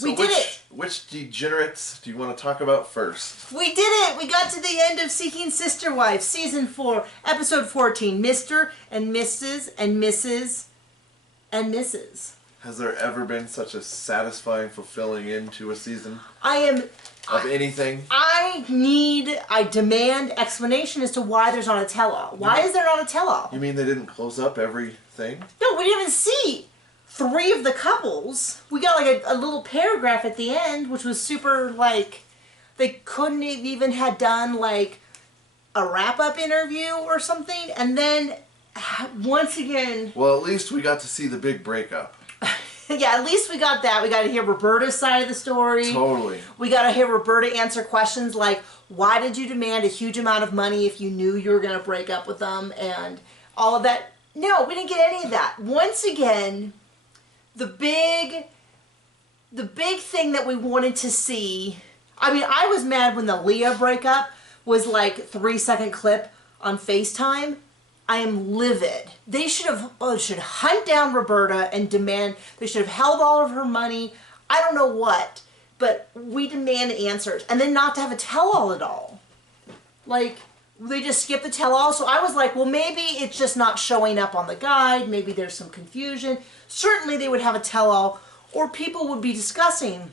So we did it! Which degenerates do you want to talk about first? We did it! We got to the end of Seeking Sister Wives, Season 4, Episode 14, Mr. and Mrs. and Mrs. and Mrs. Has there ever been such a satisfying, fulfilling end to a season? Of anything? I demand explanation as to why there's not a tell-all. Why is there not a tell-all? You mean they didn't close up everything? No, we didn't even see 3 of the couples. We got like a little paragraph at the end, which was super, like, they couldn't have even had done like a wrap-up interview or something. And then, once again... Well, at least we got to see the big breakup. Yeah, at least we got that. We got to hear Roberta's side of the story. Totally. We got to hear Roberta answer questions like, why did you demand a huge amount of money if you knew you were going to break up with them? And all of that. No, we didn't get any of that. Once again, the big thing that we wanted to see... I mean, I was mad when the Leah breakup was like 3-second clip on FaceTime. I am livid. They should hunt down Roberta and demand, they should have held all of her money. I don't know what, but we demand answers. And then not to have a tell-all at all. Like, they just skip the tell-all. So I was like, well, maybe it's just not showing up on the guide. Maybe there's some confusion. Certainly they would have a tell-all, or people would be discussing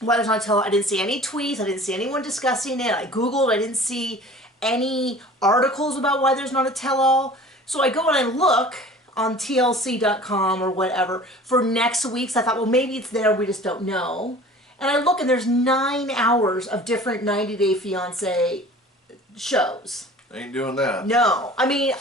why there's not a tell-all. I didn't see any tweets. I didn't see anyone discussing it. I Googled. I didn't see any articles about why there's not a tell-all. So I go and I look on TLC.com or whatever for next week's. I thought, well, maybe it's there, we just don't know. And I look and there's 9 hours of different 90 Day Fiancé shows. Ain't doing that. No. I mean,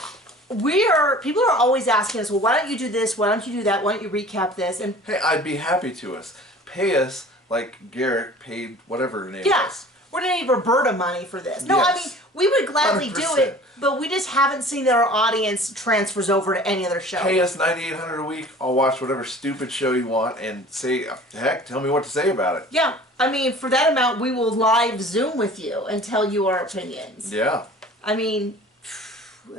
people are always asking us, well, why don't you do this? Why don't you do that? Why don't you recap this? And hey, I'd be happy to pay us like Garrett paid whatever her name was. We're going to need Roberta money for this. No, yes. I mean, we would gladly 100%. Do it, but we just haven't seen that our audience transfers over to any other show. Pay us $9,800 a week. I'll watch whatever stupid show you want and say, heck, tell me what to say about it. Yeah. I mean, for that amount, we will live Zoom with you and tell you our opinions. Yeah. I mean,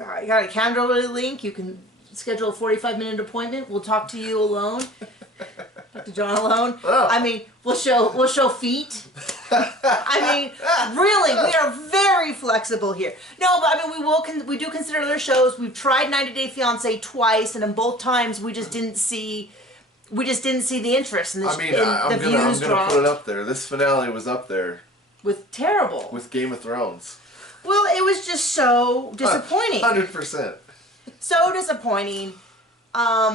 I got a calendar link. You can schedule a 45-minute appointment. We'll talk to you alone. Dr. John alone. Oh. I mean, we'll show feet. I mean, really, we are very flexible here. No, but I mean, we do consider other shows. We've tried 90 Day Fiancé twice, and in both times we just didn't see the interest in the I mean, I'm gonna put it up there. This finale was up there with terrible with Game of Thrones. Well, it was just so disappointing. 100%. So disappointing.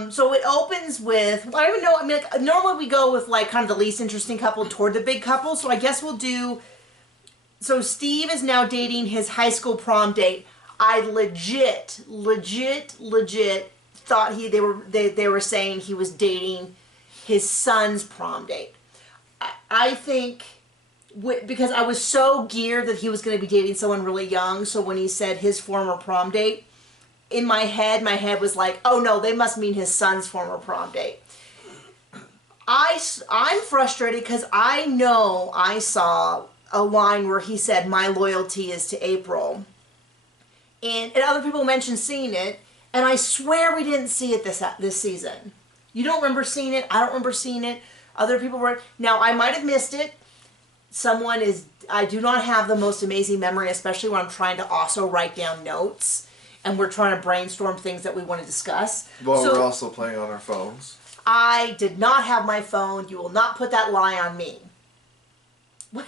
So it opens with, I don't even know, I mean, like, normally we go with, like, kind of the least interesting couple toward the big couple, so I guess we'll do, so Steve is now dating his high school prom date. I legit thought they were saying he was dating his son's prom date. I think, because I was so geared that he was going to be dating someone really young, so when he said his former prom date, in my head was like, oh no, they must mean his son's former prom date. I'm frustrated because I know I saw a line where he said, my loyalty is to April. And other people mentioned seeing it, and I swear we didn't see it this season. You don't remember seeing it? I don't remember seeing it. Other people were. Now, I might have missed it. I do not have the most amazing memory, especially when I'm trying to also write down notes. And we're trying to brainstorm things that we want to discuss. Well, we're also playing on our phones. I did not have my phone. You will not put that lie on me. When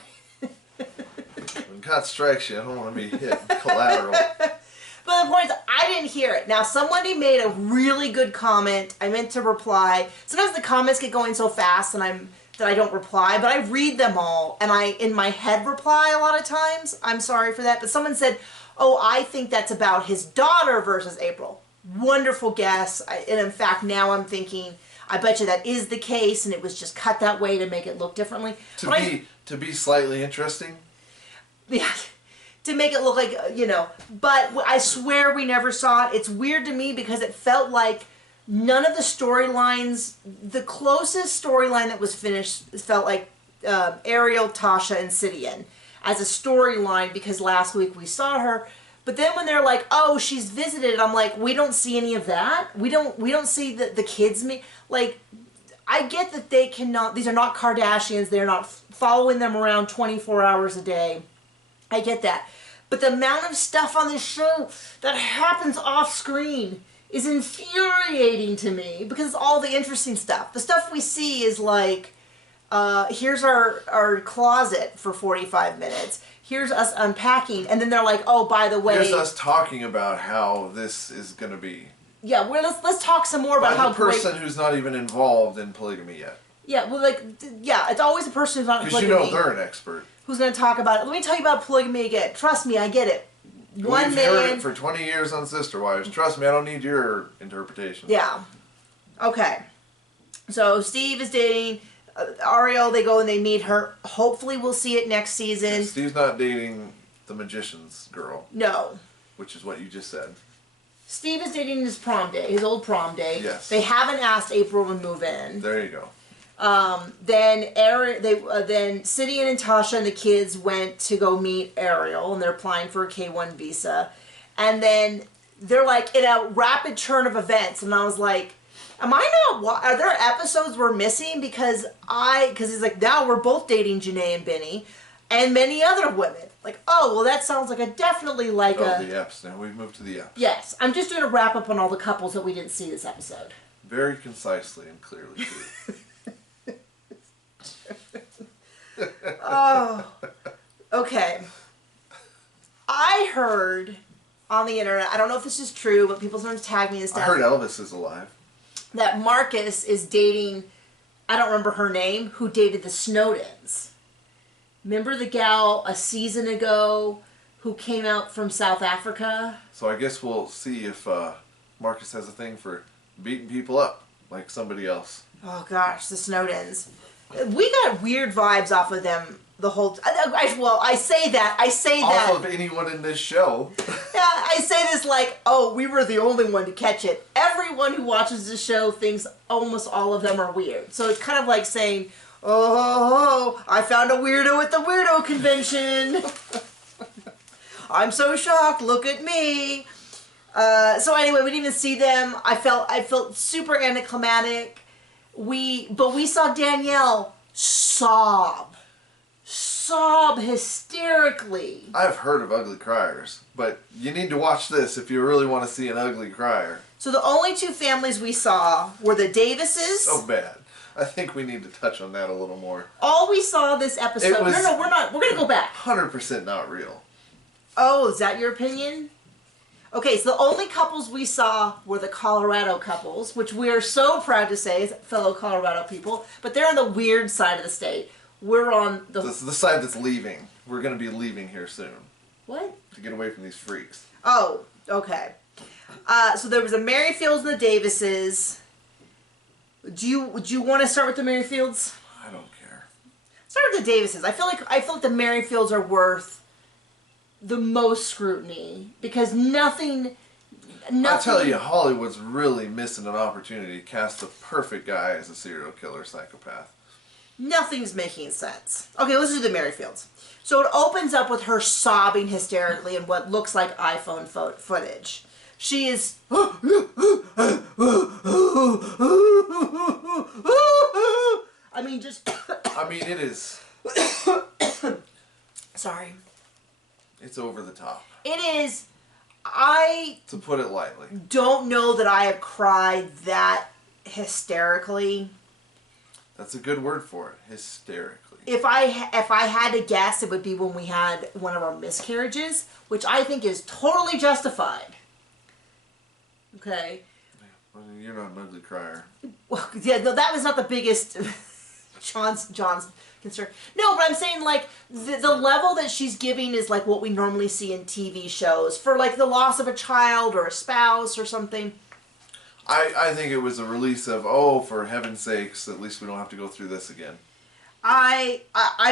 God strikes you, I don't want to be hit collateral. But the point is, I didn't hear it. Now, somebody made a really good comment. I meant to reply. Sometimes the comments get going so fast that I don't reply, but I read them all, and I, in my head, reply a lot of times. I'm sorry for that. But someone said, oh, I think that's about his daughter versus April. Wonderful guess. And in fact, now I'm thinking, I bet you that is the case, and it was just cut that way to make it look differently. To be slightly interesting? Yeah, to make it look like, you know. But I swear we never saw it. It's weird to me because it felt like none of the storylines, the closest storyline that was finished felt like Ariel, Tasha, and Sidian as a storyline, because last week we saw her. But then when they're like, oh, she's visited, I'm like, we don't see any of that. We don't see the kids like, I get that they cannot, these are not Kardashians, they're not following them around 24 hours a day. I get that. But the amount of stuff on this show that happens off screen is infuriating to me because it's all the interesting stuff. The stuff we see is like, here's our closet for 45 minutes. Here's us unpacking. And then they're like, oh, by the way. Here's us talking about how this is going to be. Yeah, well, let's talk some more about how the person who's not even involved in polygamy yet. Yeah, well, like, yeah, it's always a person who's not in polygamy. Because you know they're an expert. Who's going to talk about it. Let me tell you about polygamy again. Trust me, I get it. We've heard it for 20 years on Sister Wives. Trust me, I don't need your interpretation. Yeah. Okay. So Steve is dating Ariel. They go and they meet her. Hopefully we'll see it next season. Yeah, Steve's not dating the magician's girl. No. Which is what you just said. Steve is dating his prom day, his old prom day. Yes. They haven't asked April to move in. There you go. Then Sidney and Natasha and the kids went to go meet Ariel, and they're applying for a K-1 visa. And then they're like in a rapid turn of events, and I was like, are there episodes we're missing? Because he's like, now we're both dating Janae and Benny, and many other women. Like, oh, well, that sounds like definitely like the Eps. Now we've moved to the Eps. Yes, I'm just doing a wrap up on all the couples that we didn't see this episode. Very concisely and clearly, too. Oh, okay. I heard on the internet, I don't know if this is true, but people sometimes tag me and stuff. I heard Elvis is alive. That Marcus is dating, I don't remember her name, who dated the Snowdens. Remember the gal a season ago who came out from South Africa? So I guess we'll see if Marcus has a thing for beating people up like somebody else. Oh gosh, the Snowdens. We got weird vibes off of them the whole I say that. Off of anyone in this show. Yeah, I say this like, oh, we were the only one to catch it. Everyone who watches this show thinks almost all of them are weird. So it's kind of like saying, oh, I found a weirdo at the weirdo convention. I'm so shocked. Look at me. So anyway, we didn't even see them. I felt super anticlimactic. But we saw Danielle sob hysterically. I've heard of ugly criers, but you need to watch this if you really want to see an ugly crier. So the only two families we saw were the Davises. So bad. I think we need to touch on that a little more. All we saw this episode. No, we're not. We're gonna go back. 100% not real. Oh, is that your opinion? Okay, so the only couples we saw were the Colorado couples, which we are so proud to say, fellow Colorado people, but they're on the weird side of the state. We're on the side that's leaving. We're going to be leaving here soon. What? To get away from these freaks. Oh, okay. So there was the Merrifields and the Davises. Do you want to start with the Merrifields? I don't care. Start with the Davises. I feel like the Merrifields are worth the most scrutiny because nothing. I tell you, Hollywood's really missing an opportunity to cast the perfect guy as a serial killer psychopath. Nothing's making sense. Okay, let's do the Merrifields. So it opens up with her sobbing hysterically in what looks like iPhone footage. She is. I mean, just. I mean, it is. Sorry. It's over the top. It is. I. To put it lightly. Don't know that I have cried that hysterically. That's a good word for it. Hysterically. If I had to guess, it would be when we had one of our miscarriages, which I think is totally justified. Okay. Well, you're not an ugly crier. Well, yeah, no, that was not the biggest John's concern. No, but I'm saying like the level that she's giving is like what we normally see in TV shows for like the loss of a child or a spouse or something. I think it was a release of, oh, for heaven's sakes, at least we don't have to go through this again. I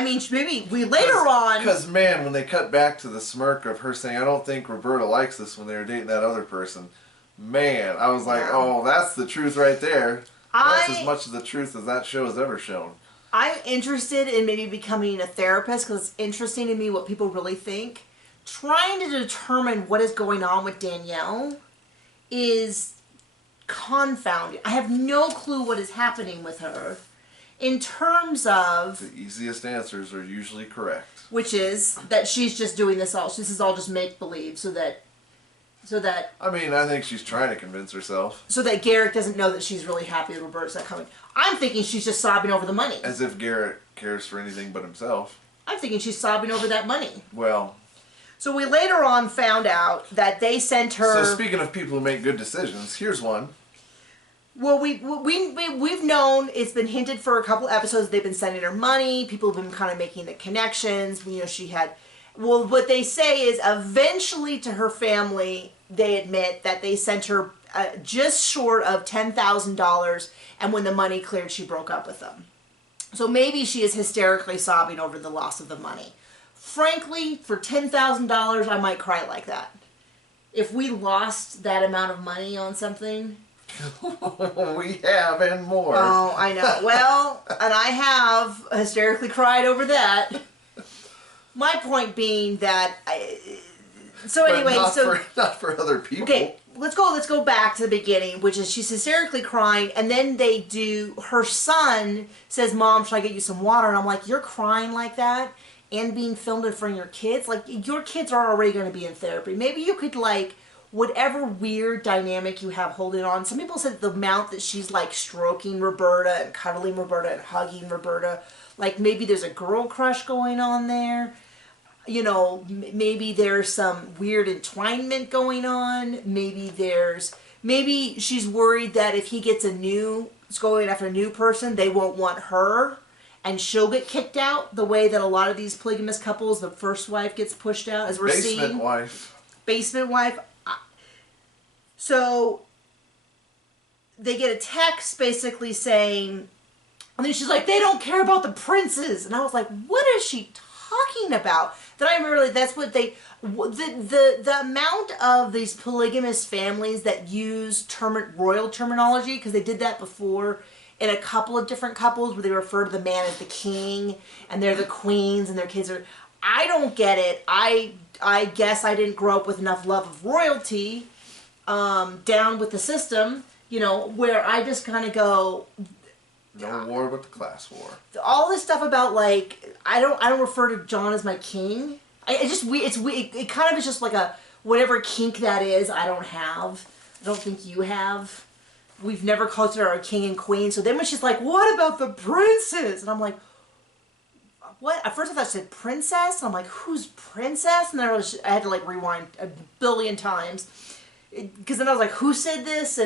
mean, maybe we later on... Because, man, when they cut back to the smirk of her saying, I don't think Roberta likes this when they were dating that other person, man, I was like, oh, that's the truth right there. That's as much of the truth as that show has ever shown. I'm interested in maybe becoming a therapist because it's interesting to me what people really think. Trying to determine what is going on with Danielle is confounded. I have no clue what is happening with her in terms of... The easiest answers are usually correct. Which is that she's just doing this all. This is all just make-believe so that... I mean, I think she's trying to convince herself. So that Garrett doesn't know that she's really happy that Roberta's not coming. I'm thinking she's just sobbing over the money. As if Garrett cares for anything but himself. I'm thinking she's sobbing over that money. Well... So we later on found out that they sent her... So speaking of people who make good decisions, here's one. Well, we've known, it's been hinted for a couple episodes, they've been sending her money, people have been kind of making the connections, you know, she had... Well, what they say is eventually to her family, they admit that they sent her just short of $10,000, and when the money cleared, she broke up with them. So maybe she is hysterically sobbing over the loss of the money. Frankly, for $10,000, I might cry like that. If we lost that amount of money on something... We have, and more. Oh, I know. Well, and I have hysterically cried over that. My point being that... So anyway, not for other people. Okay, let's go back to the beginning, which is she's hysterically crying, and then they do... Her son says, "Mom, should I get you some water?" And I'm like, you're crying like that? And being filmed in front of your kids, like, your kids are already going to be in therapy. Maybe you could, like, whatever weird dynamic you have holding on. Some people said the amount that she's, like, stroking Roberta and cuddling Roberta and hugging Roberta, like, maybe there's a girl crush going on there. You know, maybe there's some weird entwinement going on. Maybe she's worried that if he gets going after a new person, they won't want her. And she'll get kicked out the way that a lot of these polygamous couples, the first wife gets pushed out, as we're seeing. Basement wife. So they get a text basically saying, and then she's like, "They don't care about the princes." And I was like, what is she talking about? Then I remember that's what the amount of these polygamous families that use royal terminology, because they did that before in a couple of different couples where they refer to the man as the king and they're the queens and their kids are... I don't get it. I guess I didn't grow up with enough love of royalty down with the system, you know, where I just kind of go... No war but the class war. All this stuff about, like, I don't refer to John as my king. It kind of is just like a... Whatever kink that is, I don't have. I don't think you have. We've never called her a king and queen. So then when she's like, "What about the princess?" And I'm like, what? At first I thought she said princess. And I'm like, who's princess? And then I had to like rewind a billion times. Because then I was like, who said this?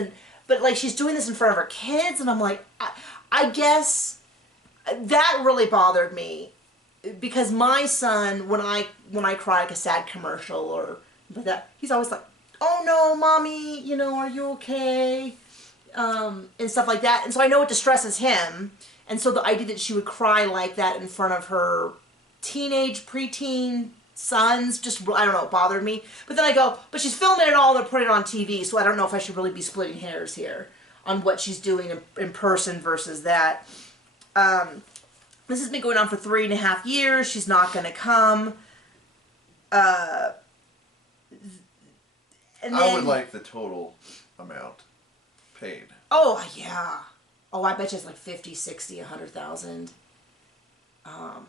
But like she's doing this in front of her kids. And I'm like, I guess that really bothered me. Because my son, when I cry like a sad commercial or that, he's always like, "Oh no, mommy, you know, are you okay?" And stuff like that. And so I know it distresses him. And so the idea that she would cry like that in front of her preteen sons, just, I don't know, it bothered me. But then I go, but she's filming it all, they're putting it on TV, so I don't know if I should really be splitting hairs here on what she's doing in person versus that. This has been going on for 3.5 years. She's not going to come. And then, I would like the total amount paid. Oh, yeah. Oh, I bet you it's like 50, 60, 100,000. I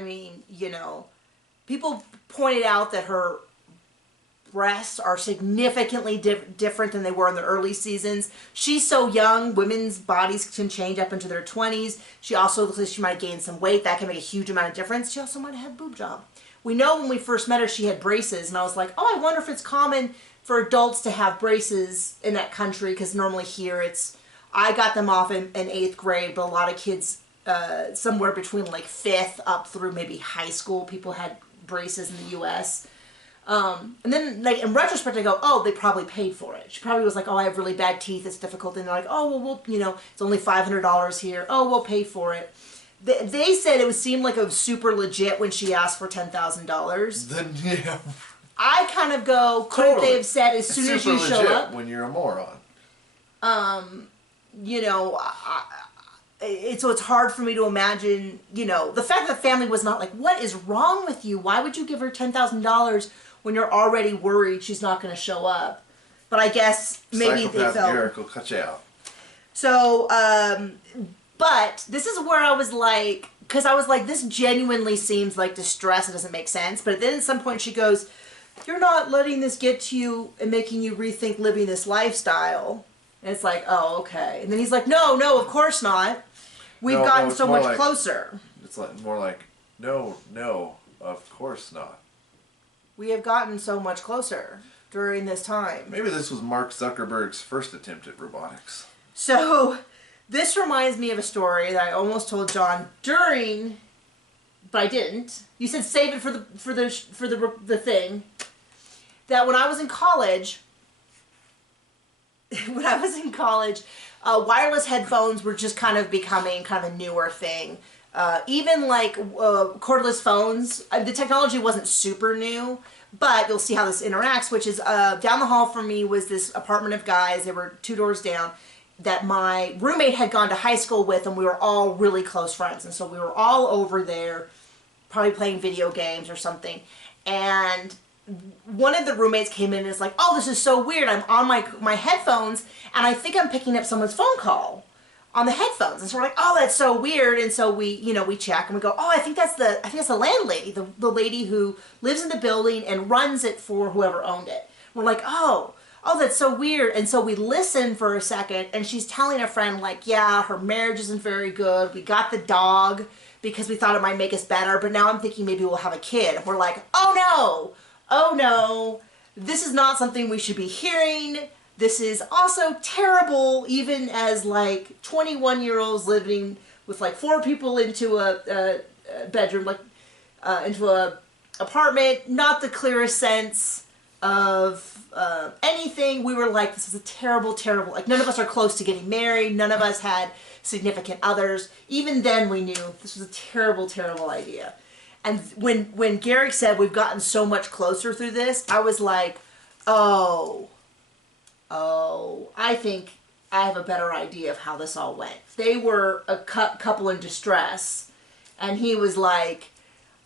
mean, you know, people pointed out that her breasts are significantly different than they were in the early seasons. She's so young. Women's bodies can change up into their 20s. She also looks like she might gain some weight. That can make a huge amount of difference. She also might have had a boob job. We know when we first met her, she had braces, and I was like, oh, I wonder if it's common for adults to have braces in that country, because normally here I got them off in 8th grade, but a lot of kids, somewhere between like 5th up through maybe high school, people had braces in the U.S. And then, like, in retrospect, I go, oh, they probably paid for it. She probably was like, oh, I have really bad teeth, it's difficult. And they're like, oh, well, you know, it's only $500 here. Oh, we'll pay for it. They said it seemed like it was super legit when she asked for $10,000. Then, yeah. I kind of go, couldn't they have said as soon as you show up? When you're a moron. You know, so it's hard for me to imagine, you know, the fact that the family was not like, what is wrong with you? Why would you give her $10,000 when you're already worried she's not going to show up? But I guess maybe they felt... Garrick will cut you out. So, but this is where I was like, because I was like, this genuinely seems like distress. It doesn't make sense. But then at some point she goes, you're not letting this get to you and making you rethink living this lifestyle. And it's like, oh, okay. And then he's like, no, of course not. We've gotten so much closer. It's like more like, no, of course not. We have gotten so much closer during this time. Maybe this was Mark Zuckerberg's first attempt at robotics. So, this reminds me of a story that I almost told John during, but I didn't. You said save it for the thing. That when I was in college, wireless headphones were just kind of becoming kind of a newer thing. Even like cordless phones, the technology wasn't super new, but you'll see how this interacts, which is down the hall from me was this apartment of guys. They were 2 doors down that my roommate had gone to high school with, and we were all really close friends. And so we were all over there, probably playing video games or something. And one of the roommates came in and is like, oh, this is so weird. I'm on my headphones, and I think I'm picking up someone's phone call on the headphones. And so we're like, oh, that's so weird. And so we check and we go, oh, I think that's the landlady, the lady who lives in the building and runs it for whoever owned it. We're like, oh, that's so weird. And so we listen for a second, and she's telling a friend, like, yeah, her marriage isn't very good. We got the dog because we thought it might make us better, but now I'm thinking maybe we'll have a kid. And we're like, oh no, this is not something we should be hearing. This is also terrible, even as like 21-year-olds living with like 4 people into a bedroom, like into a apartment. Not the clearest sense of anything. We were like, this is a terrible, like none of us are close to getting married. None of us had significant others. Even then we knew this was a terrible, terrible idea. And when Garrick said we've gotten so much closer through this, I was like, oh, I think I have a better idea of how this all went. They were a couple in distress, and he was like,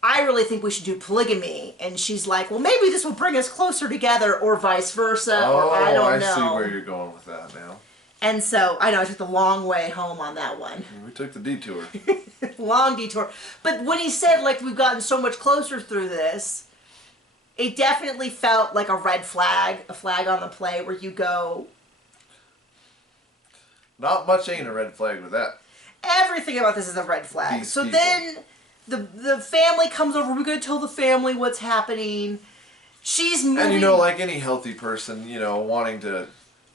I really think we should do polygamy. And she's like, well, maybe this will bring us closer together, or vice versa, or I don't know. I see where you're going with that now. And so, I know, I took the long way home on that one. We took the detour. Long detour. But when he said, like, we've gotten so much closer through this, it definitely felt like a red flag, a flag on the play where you go... Not much ain't a red flag with that. Everything about this is a red flag. So then the family comes over. We're going to tell the family what's happening. She's moving... And, like any healthy person, wanting to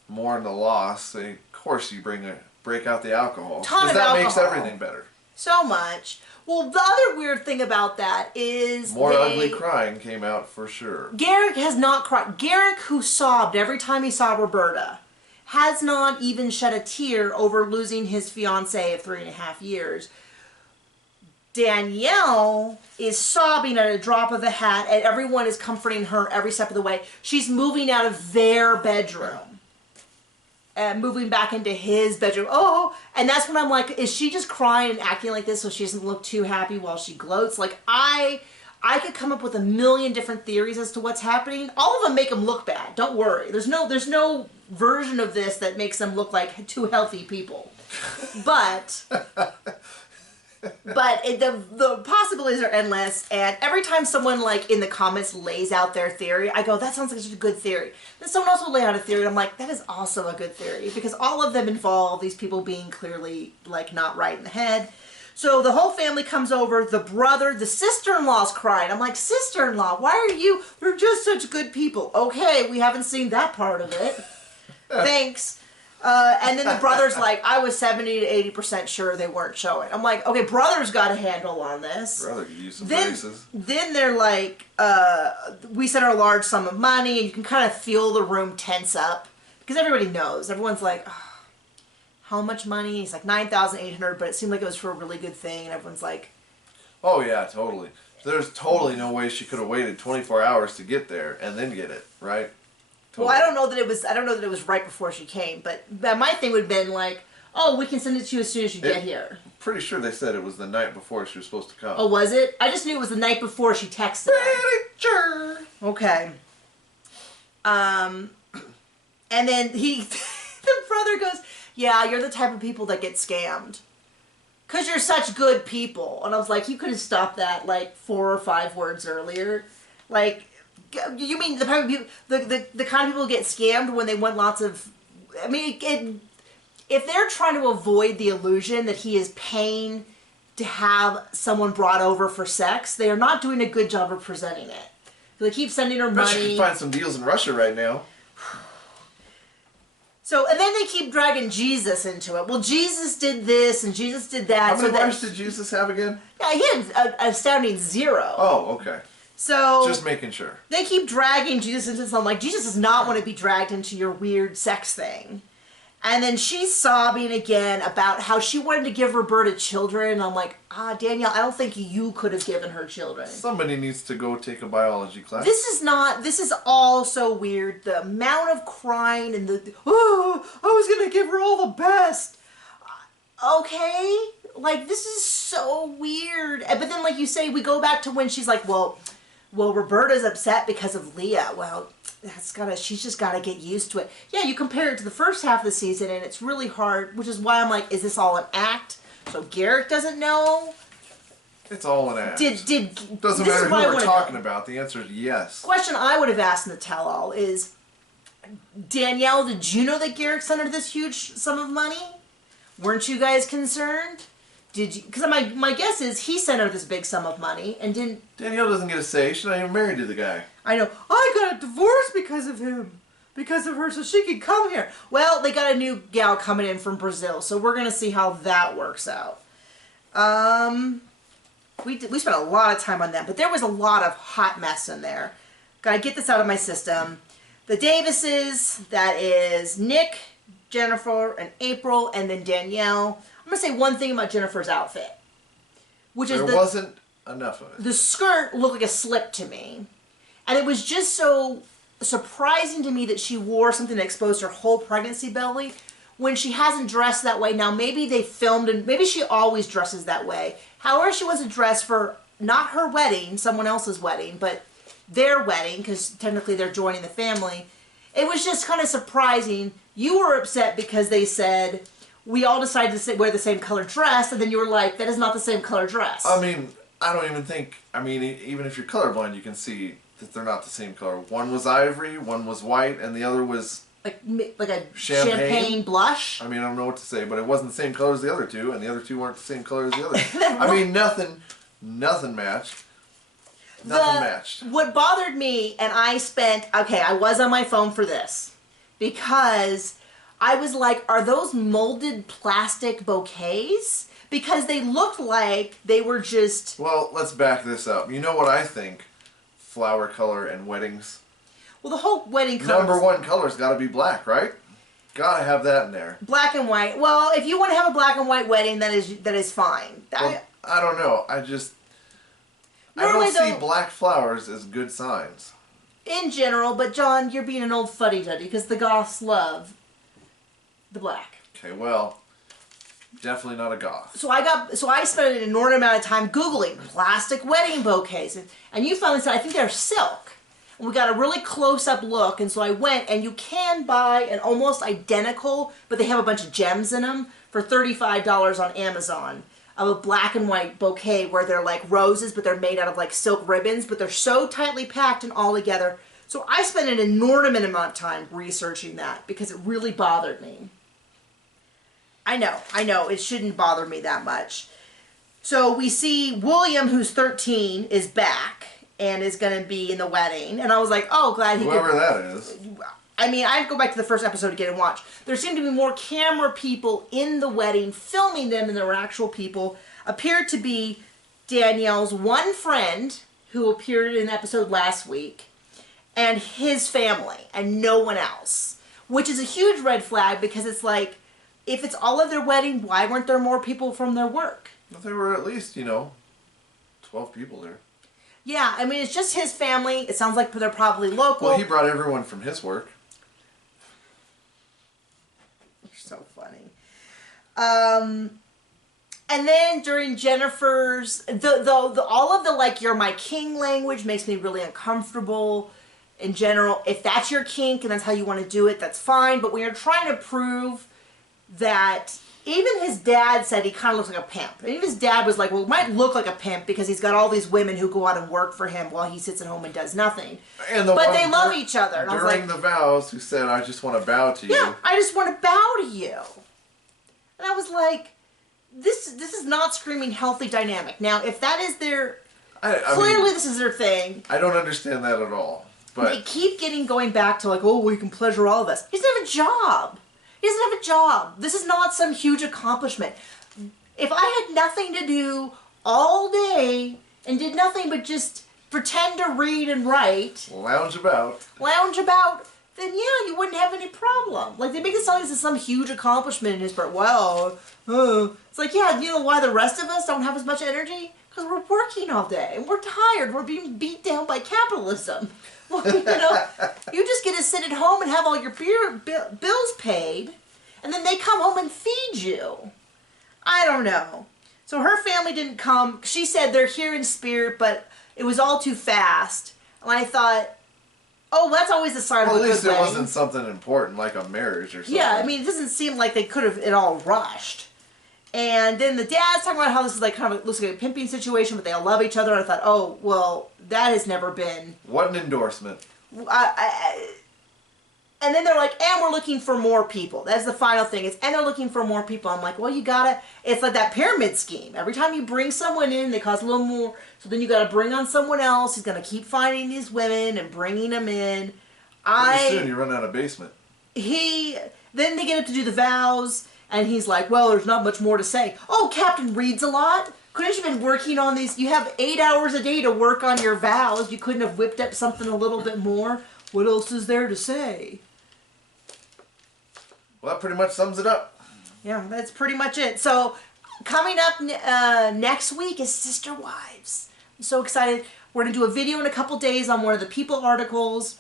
mourn the loss, of course you break out the alcohol. Because that makes everything better. So much. Well, the other weird thing about that is more ugly crying came out for sure. Garrick has not cried. Garrick, who sobbed every time he saw Roberta, has not even shed a tear over losing his fiancée of 3.5 years. Danielle is sobbing at a drop of a hat, and everyone is comforting her every step of the way. She's moving out of their bedroom and moving back into his bedroom. Oh, and that's when I'm like, is she just crying and acting like this so she doesn't look too happy while she gloats? Like, I could come up with a million different theories as to what's happening. All of them make them look bad. Don't worry. There's no version of this that makes them look like 2 healthy people. But the possibilities are endless, and every time someone like in the comments lays out their theory, I go, that sounds like such a good theory. Then someone else will lay out a theory, and I'm like, that is also a good theory, because all of them involve these people being clearly like not right in the head. So the whole family comes over, the sister-in-law's crying. I'm like, sister-in-law, why are you, they're just such good people. Okay, we haven't seen that part of it. Thanks. And then the brother's like, I was 70 to 80% sure they weren't showing. I'm like, okay, brother's got a handle on this. Brother could use some braces. Then they're like, we sent her a large sum of money, and you can kind of feel the room tense up. Because everybody knows. Everyone's like, oh, how much money? He's like, $9,800, but it seemed like it was for a really good thing. And everyone's like... Oh, yeah, totally. There's totally no way she could have waited 24 hours to get there and then get it, right? Well, I don't know that it was right before she came, but my thing would have been like, oh, we can send it to you as soon as you get here. Pretty sure they said it was the night before she was supposed to come. Oh, was it? I just knew it was the night before she texted. Pretty sure. Okay. And then the brother goes, yeah, you're the type of people that get scammed. Because you're such good people. And I was like, you could have stopped that like 4 or 5 words earlier. Like, you mean the type of people, the kind of people who get scammed when they want lots of, I mean, if they're trying to avoid the illusion that he is paying to have someone brought over for sex, they are not doing a good job of presenting it. They keep sending her money. You can find some deals in Russia right now. So, and then they keep dragging Jesus into it. Well, Jesus did this and Jesus did that. How many wives did Jesus have again? Yeah, he had an astounding 0. Oh, okay. So just making sure. They keep dragging Jesus into something. Like, Jesus does not want to be dragged into your weird sex thing. And then she's sobbing again about how she wanted to give Roberta children. And I'm like, Danielle, I don't think you could have given her children. Somebody needs to go take a biology class. This is all so weird. The amount of crying and I was going to give her all the best. Okay? Like, this is so weird. But then, like you say, we go back to when she's like, well, Roberta's upset because of Leah. Well, she's just got to get used to it. Yeah, you compare it to the first half of the season, and it's really hard, which is why I'm like, is this all an act? So Garrick doesn't know? It's all an act. Doesn't matter who we're talking about. The answer is yes. Question I would have asked in the tell-all is, Danielle, did you know that Garrick sent her this huge sum of money? Weren't you guys concerned? Did you? Because my guess is he sent her this big sum of money and didn't. Danielle doesn't get a say. She's not even married to the guy. I know. I got a divorce because of him. Because of her, so she could come here. Well, they got a new gal coming in from Brazil, so we're gonna see how that works out. We spent a lot of time on that, but there was a lot of hot mess in there. Gotta get this out of my system. The Davises, that is Nick, Jennifer, and April, and then Danielle. I'm going to say one thing about Jennifer's outfit. Which is there wasn't enough of it. The skirt looked like a slip to me. And it was just so surprising to me that she wore something that exposed her whole pregnancy belly when she hasn't dressed that way. Now, maybe they filmed and maybe she always dresses that way. However, she wasn't dressed for not her wedding, someone else's wedding, but their wedding, because technically they're joining the family. It was just kind of surprising. You were upset because they said, we all decided to wear the same color dress, and then you were like, that is not the same color dress. I mean, I don't even think, even if you're colorblind, you can see that they're not the same color. One was ivory, one was white, and the other was like a champagne blush. I mean, I don't know what to say, but it wasn't the same color as the other two, and the other two weren't the same color as the other. I mean, nothing matched. Nothing matched. What bothered me, and I was on my phone for this, because I was like, are those molded plastic bouquets? Because they looked like they were just... Well, let's back this up. You know what I think? Flower color and weddings. Well, the whole wedding color... Number one color's got to be black, right? Gotta have that in there. Black and white. Well, if you want to have a black and white wedding, that is fine. Well, I don't know. I don't see black flowers as good signs. In general, but John, you're being an old fuddy-duddy because the goths love the black. Okay, well, definitely not a goth. So I spent an inordinate amount of time Googling plastic wedding bouquets, and you finally said, I think they're silk. And we got a really close-up look, and so I went, and you can buy an almost identical, but they have a bunch of gems in them, for $35 on Amazon, of a black and white bouquet where they're like roses, but they're made out of like silk ribbons, but they're so tightly packed and all together. So I spent an inordinate amount of time researching that because it really bothered me. I know, it shouldn't bother me that much. So we see William, who's 13, is back and is going to be in the wedding. And I was like, oh, glad whoever that is. I mean, I'd go back to the first episode again and watch. There seemed to be more camera people in the wedding, filming them, than there were actual people. Appeared to be Danielle's one friend, who appeared in an episode last week, and his family, and no one else. Which is a huge red flag, because it's like, if it's all of their wedding, why weren't there more people from their work? Well, there were at least, 12 people there. Yeah, I mean, it's just his family. It sounds like they're probably local. Well, he brought everyone from his work. So funny. And then during Jennifer's, all of the like, you're my king language makes me really uncomfortable. in general, if that's your kink and that's how you want to do it, that's fine. But when you're trying to prove that, even his dad said he kind of looks like a pimp. And even his dad was like, well, it might look like a pimp because he's got all these women who go out and work for him while he sits at home and does nothing. But they love each other. And during I was like, the vows, who said, I just want to bow to you. Yeah, I just want to bow to you. And I was like, this is not screaming healthy dynamic. Now, if that is their... clearly this is their thing. I don't understand that at all. But they keep going back to like, oh, we can pleasure all of us. He doesn't have a job. He doesn't have a job. This is not some huge accomplishment. If I had nothing to do all day and did nothing but just pretend to read and write, lounge about, then yeah, you wouldn't have any problem. Like, they make it sound like this is some huge accomplishment in his part. Well, it's like, yeah, you know why the rest of us don't have as much energy? Because we're working all day and we're tired. We're being beat down by capitalism. Well, you know, you just get to sit at home and have all your bills paid, and then they come home and feed you. I don't know. So her family didn't come. She said they're here in spirit, but it was all too fast. And I thought, oh, that's always a sign of a good wedding. At least it wasn't something important like a marriage or something. Yeah, I mean, it doesn't seem like they could have it all rushed. And then the dad's talking about how this is like kind of looks like a pimping situation, but they all love each other. And I thought, oh, well, that has never been. What an endorsement. And then they're like, and we're looking for more people. That's the final thing. And they're looking for more people. I'm like, well, you gotta. It's like that pyramid scheme. Every time you bring someone in, they cost a little more. So then you gotta bring on someone else. He's gonna keep finding these women and bringing them in. Pretty soon you run out of basement. Then they get up to do the vows. And he's like, well, there's not much more to say. Oh, Captain reads a lot? Couldn't you have been working on these? You have 8 hours a day to work on your vows. You couldn't have whipped up something a little bit more? What else is there to say? Well, that pretty much sums it up. Yeah, that's pretty much it. So, coming up next week is Sister Wives. I'm so excited. We're going to do a video in a couple days on one of the People articles.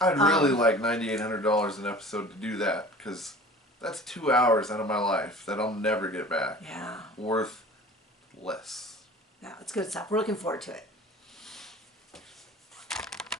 I'd really like $9,800 an episode to do that, because... that's 2 hours out of my life that I'll never get back. Yeah. Worth less. Yeah, it's good stuff. We're looking forward to it.